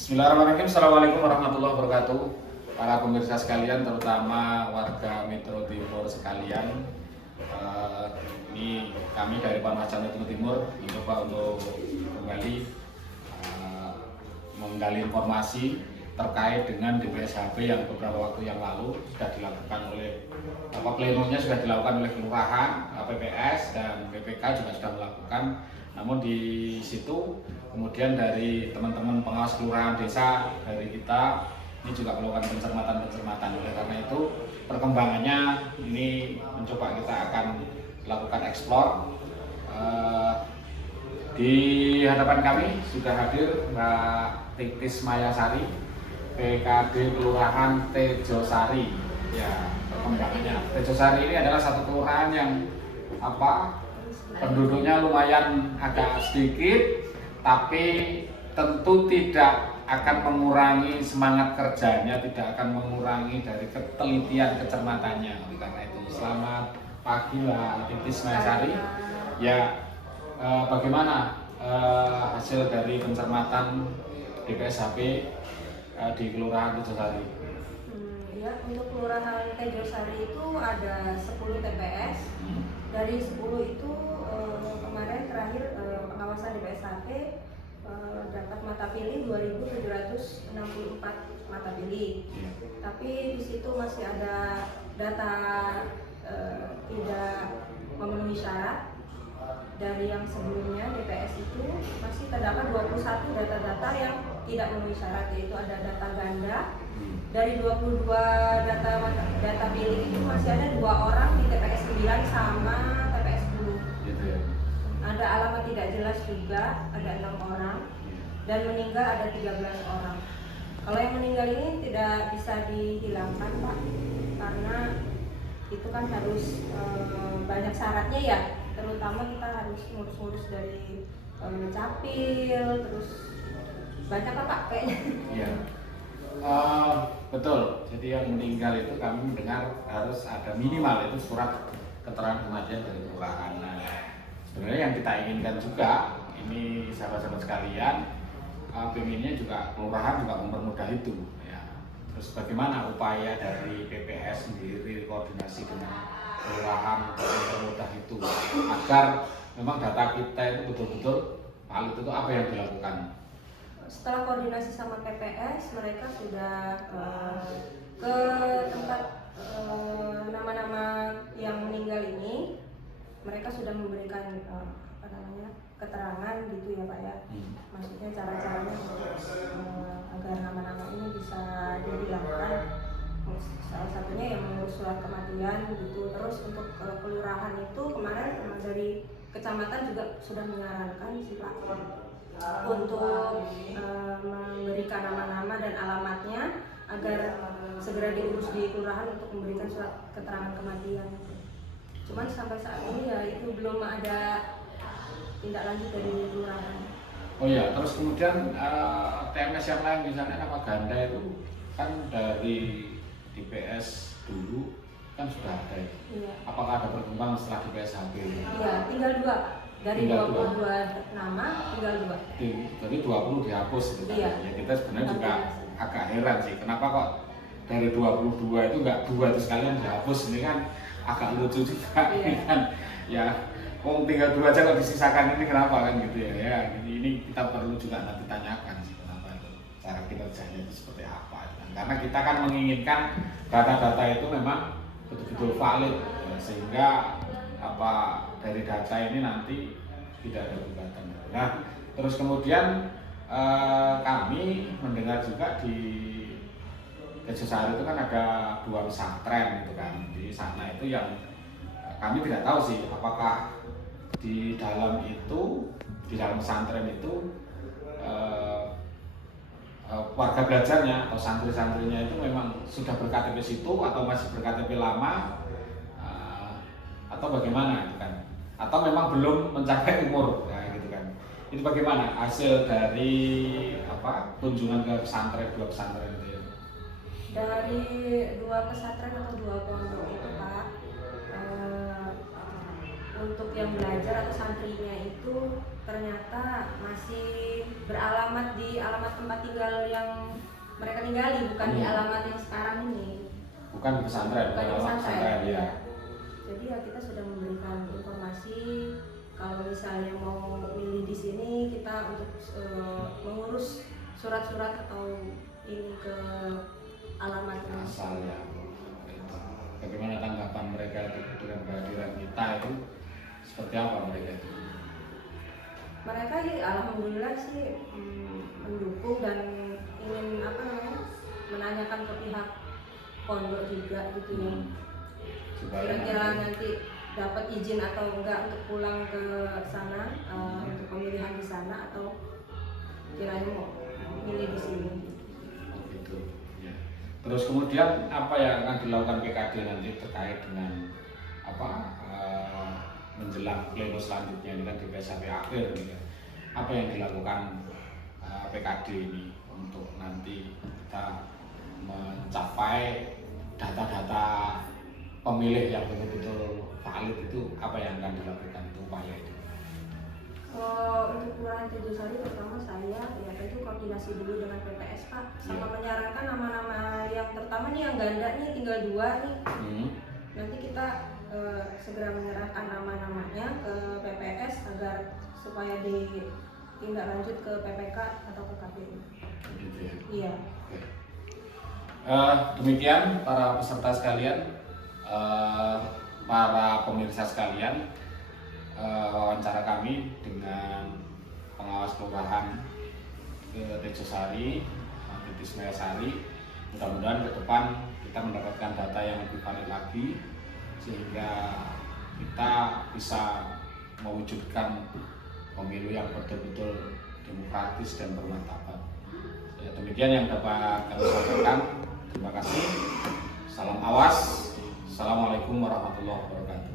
Bismillahirrahmanirrahim. Assalamualaikum warahmatullahi wabarakatuh. Para pemirsa sekalian, terutama warga Metro Timur sekalian, ini kami dari Panwascam Metro Timur mencoba untuk kembali menggali informasi terkait dengan DPSHP yang beberapa waktu yang lalu sudah dilakukan oleh plenonya sudah dilakukan oleh kelurahan, PPS dan PPK juga sudah melakukan. Namun di situ kemudian dari teman-teman pengawas kelurahan desa dari kita ini juga melakukan pencermatan. Oleh karena itu perkembangannya ini mencoba kita akan lakukan eksplor. Di hadapan kami sudah hadir Mbak Titis Mayasari, PKD Kelurahan Tejosari. Ya, perkembangannya Tejosari ini adalah satu kelurahan yang penduduknya lumayan agak sedikit, tapi tentu tidak akan mengurangi semangat kerjanya, tidak akan mengurangi dari ketelitian kecermatannya. Oleh karena itu, selamat pagi Mbak Titis Mayasari. Ya, bagaimana hasil dari pencermatan DPSHP di Kelurahan Tejosari? Ya, untuk Kelurahan Tejosari itu ada 10 TPS. Dari 10 itu kemarin terakhir pengawasan DPSHP dapat mata pilih 2.764 mata pilih. Tapi di situ masih ada data tidak memenuhi syarat. Dari yang sebelumnya DPS itu masih terdapat 21 data-data yang tidak memenuhi syarat, yaitu ada data ganda. Dari 22 data pilih itu masih ada 2 orang di TPS 9 sama TPS 10. Gitu ya. Ada alamat tidak jelas juga, ada 6 orang. Dan meninggal ada 13 orang. Kalau yang meninggal ini tidak bisa dihilangkan, Pak, karena itu kan harus banyak syaratnya ya. Terutama kita harus ngurus-ngurus dari capil, terus banyak apa Pak kayaknya. Iya. Betul. Jadi yang meninggal itu kami mendengar harus ada minimal itu surat keterangan kematian dari kelurahan. Nah, sebenarnya yang kita inginkan juga ini sahabat-sahabat sekalian, pengennya juga kelurahan juga mempermudah itu. Ya. Terus bagaimana upaya dari PPS sendiri koordinasi dengan kelurahan untuk mempermudah itu agar memang data kita itu betul-betul valid, itu apa yang dilakukan? Setelah koordinasi sama PPS, mereka sudah ke tempat nama-nama yang meninggal ini, mereka sudah memberikan keterangan gitu ya Pak ya. Maksudnya cara-caranya agar nama-nama ini bisa dihilangkan. Salah satunya yang mengurus surat kematian gitu. Terus untuk kelurahan itu kemarin dari kecamatan juga sudah menyarankan sih Pak untuk memberikan nama-nama dan alamatnya agar segera diurus di kelurahan untuk memberikan surat keterangan kematian. Cuman sampai saat ini ya itu belum ada tindak lanjut dari kelurahan. Oh iya, terus kemudian TMS yang lain misalnya nama ganda itu kan dari DPS dulu kan sudah ada ya. Iya. Apakah ada perkembangan setelah DPSHP? Iya, tinggal 2 Pak. Dari 22 nama tinggal 2. Jadi 20 dihapus gitu. Iya. Ya kita sebenarnya juga agak heran sih, kenapa kok dari 22 itu enggak 2 itu sekalian dihapus, ini kan agak lucu juga. Iya. Ini kan ya tinggal 2 aja kok disisakan, ini kenapa kan gitu ya. Ya, ini kita perlu juga nanti tanyakan sih kenapa itu cara kinerjanya itu seperti apa. Karena kita kan menginginkan data-data itu memang betul-betul valid ya, sehingga dari data ini nanti tidak ada gugatan. Nah, terus kemudian kami mendengar juga di Tejosari itu kan ada 2 pesantren gitu kan. Di sana itu yang kami tidak tahu sih apakah di dalam pesantren itu warga belajarnya atau santri-santrinya itu memang sudah ber-KTP situ atau masih ber-KTP lama atau bagaimana gitu kan, atau memang belum mencapai umur ya, gitu kan. Itu bagaimana hasil dari kunjungan ke pesantren, 2 pesantren itu ya? Dari 2 pesantren atau 2 pondok itu Pak, untuk yang belajar atau santrinya itu ternyata masih beralamat di alamat tempat tinggal yang mereka tinggali, bukan di alamat yang sekarang ini. Bukan di pesantren, Bukan di pesantren, ya. ya. Jadi ya kita sudah memberikan informasi kalau misalnya mau milih di sini kita untuk mengurus surat-surat atau ini ke alamat Asalnya. Bagaimana tanggapan mereka itu dengan kehadiran kita itu seperti apa mereka itu? Mereka ya alhamdulillah sih mendukung dan ingin menanyakan ke pihak pondok juga gitu ya. Kira-kira nanti dapat izin atau enggak untuk pulang ke sana untuk pemilihan di sana atau kiranya mau milih di sini. Oh gitu. Ya. Terus kemudian apa yang akan dilakukan PKD nanti terkait dengan menjelang pleno selanjutnya ini kan di PSAP akhir ini kan. Apa yang dilakukan PKD ini untuk nanti kita mencapai data-data pemilih yang betul-betul valid itu, apa yang akan dilakukan itu upaya itu? Untuk Kelurahan Tejosari pertama saya ya tentu koordinasi dulu dengan PPS Pak, sama menyarankan nama-nama yang terutama nih yang ganda nih tinggal 2 nih. Nanti kita segera menyerahkan nama-namanya ke PPS agar supaya ditindak lanjut ke PPK atau ke KPU. Gitu ya. Iya. Oke. Demikian para peserta sekalian, para pemirsa sekalian, wawancara kami dengan pengawas kelurahan Tejosari, Titis Mayasari. Mudah-mudahan ke depan kita mendapatkan data yang lebih valid lagi sehingga kita bisa mewujudkan pemilu yang betul-betul demokratis dan bermartabat. Ya, demikian yang dapat kami sampaikan. Terima kasih. Salam awas. Assalamualaikum warahmatullahi wabarakatuh.